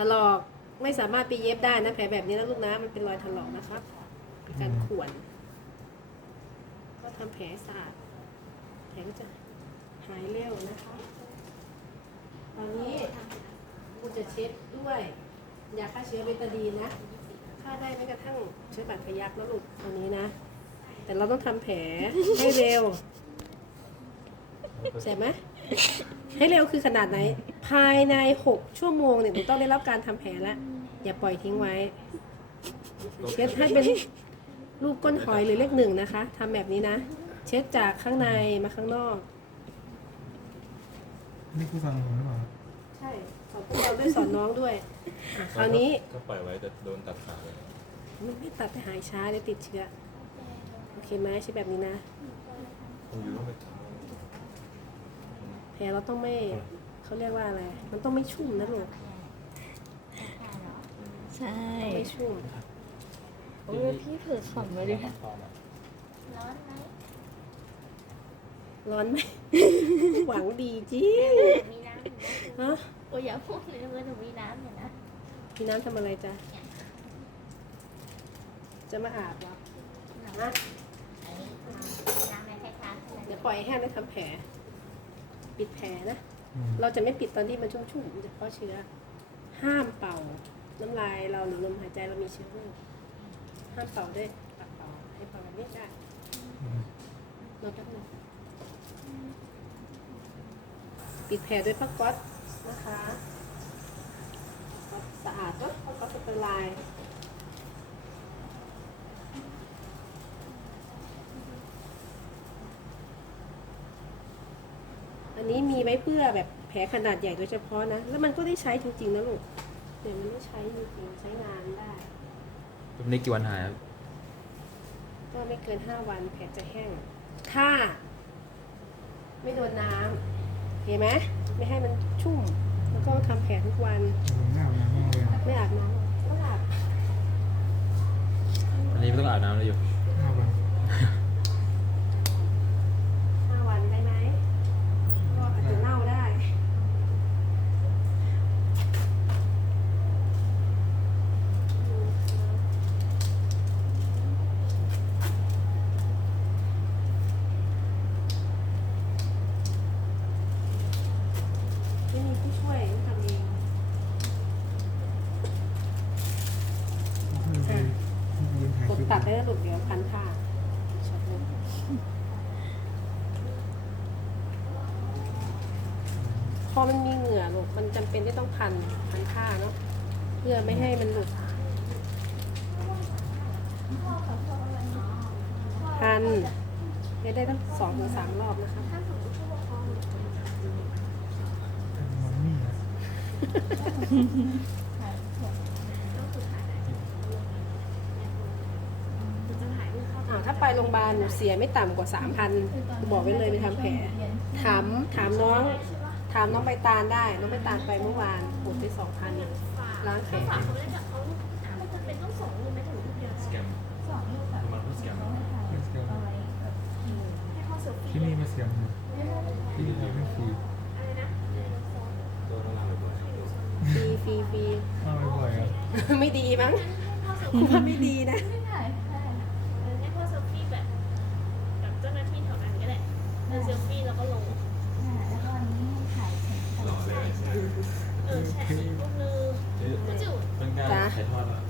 ถลอกไม่สามารถไปเย็บได้นะแผลแบบนี้นะลูกนะมันเป็นรอยถลอกนะครับเป็นการข่วน ก็ทำแผลให้สะอาดแผลก็จะหายเร็วนะคะตอนนี้คุณจะเช็ดด้วยยาฆ่าเชื้อเบตาดีนนะฆ่าได้แม้กระทั่งเชื้อบาดทะยักแล้วลูกตรงนี้นะ แต่เราต้องทำแผลให้เร็วใช่ไหม ให้เร็วคือขนาดไหน ภายใน 6 ชั่วโมงเนี่ยหนูต้องได้รับการทำแผลแล้ว อย่าปล่อยทิ้งไว้เช็ดให้เป็นรูปก้นหอยหรือเลขหนึ่งนะคะทำแบบนี้นะ เช็ดจากข้างในมาข้างนอก นี่ครูฟังผมหรือเปล่าใช่สอนพวกเราด้วยสอนน้องด้วยอะคราวนี้ถ้าปล่อยไว้จะโดนตัดขาเลยไม่ไม่ตัดแต่หายช้าเดี๋ยวติดเชื้อ โอเคไหมใช่แบบนี้นะผมอยู่ต้องไปท แผลเราต้องไม่เขาเรียกว่าอะไร มันต้องไม่ชุ่มนะลูกใช่ไม่ชุ่มโอ้ยพี่เผือขำมาดิค่ะร้อนไหมร้อนไหมหวังดีจริงมีน้ำอยู่นะฮะโอ้ยอย่าพูดเลยว่าหนูมีน้ำเนี่ยนะพี่น้ำทำอะไรจ๊ะจะมาอาบเหรอนะอันนี้มีน้ำในแท้ๆใช่ไหมเดี๋ยวปล่อยให้แห้งแล้วทำแผล ปิดแผลนะอืมเราจะไม่ปิดตอนที่มันชุ่มๆมันจะเพาะเชื้อ ห้ามเป่า น้ำลายเราหรือลมหายใจเรามีเชื้อโรคห้ามเป่าด้วยปากเป่าให้เป่าแบบนี้ได้อืมรอแป๊บนึงปิดแผลด้วยผ้าก๊อตนะคะก๊อตสะอาดเนอะผ้าก๊อตสเตอร์ไลน์ อันนี้มีไว้เพื่อแบบแผลขนาดใหญ่โดยเฉพาะนะ แล้วมันก็ได้ใช้จริงๆนะลูกเดี๋ยวมันไม่ใช้จริงๆใช้งานได้ำนี่กี่วันหายครับก็ไม่เกินห้าวันแผลจะแห้ง ถ้า ไม่โดนน้ำเห็นไหมไม่ให้มันชุ่ม แล้วก็ทำแผลทุกวันผมหน้าหนาวมากเลยอะไม่อาบน้ำต้องอาบ อันนี้ไม่ต้องอาบน้ำเลยอยู่ หน้าวัน ห้าวันได้ไหมก็อาจจะเน่าได้ ไม่มีผู้ช่วยต้องทำเอง อะยืนถ่าย กด คลิป ตัดได้แล้วลูกเดี๋ยวพันผ้าพอมันมีเหงื่อลูกมันจำเป็นที่ต้องพันพันผ้าเนาะเพื่อไม่ให้มันหลุดพันได้ได้ตั้งสองถึงสามรอบนะคะ มันนี่นะ อ่าถ้า ไปโรงพยาบาลหนูเสียไม่ต่ำกว่าสามพันบอกไว้เลยไปทำแผลถามถามน้อง ถามน้องใบตาลได้ น้องใบตาลไปเมื่อวานหมดไปสองพันล้างแผลฝากเขาไม่ได้จากเขามันจะเป็นต้องสองลูกไหมถึงลูกเดียวสแกมสองลูกแบบประมาณเพื่อสแกมไม่เสียเอาไว้แบบให้ข้อเซลฟี่ที่นี่ไม่เสียเงินที่นี่ไม่ฟรีอะไรนะโดนละลายบ่อยฟรีฟรีฟรีเข้าไปบ่อยอะไม่ดีมั้งให้ข้อเซลคุณฟี่ว่าไม่ดีนะ เลยเออแชร์อีกรูปนึงก็จิ๋วเป็นการถ่ายทอดอะ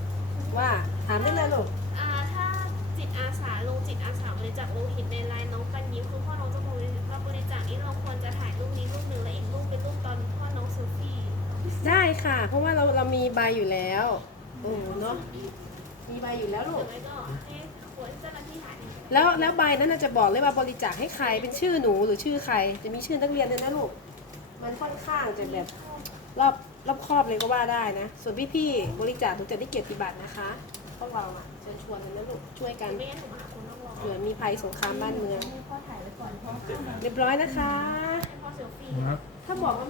ว่าถามได้เลยลูกอ่าถ้าจิตอาสาลงจิตอาสาบริจาคโลหิตในไลน์น้องปันยิ้มคือพ่อน้องจะบริจาคบริจาคนี้เราควรจะถ่ายรูปนี้รูปหนึ่งและอีกรูปเป็นรูปตอนพ่อน้องเซลฟี่ได้ค่ะ เพราะว่าเราเรามีใบอยู่แล้วโอ้เนาะมีใบอยู่แล้วลูหรืกอไม่ก็ให้คนเจ้าหน้าที่ถ่ายเอง แล้วแล้วใบนั้นน่ะจะบอกเลยว่าบริจาคให้ใครเป็นชื่อหนูหรือชื่อใคร จะมีชื่อนักเรียนด้วยนะลูก มันค่อนข้างจะแบบรอบรอบครอบเลยก็ว่าได้นะ ส่วนพี่ๆบริจาคหนูจะได้เกียรติบัตรนะคะพวกเราอะเชิญชวนกันนะลูกช่วยกันไม่งั้นหนูมาหาคนต้องรอเผื่อมีภัยสงครามบ้านเมืองให้พ่อถ่ายไว้ก่อนพ่อเรียบร้อยนะคะให้พ่อเซลฟี่นะครับถ้าบอกว่า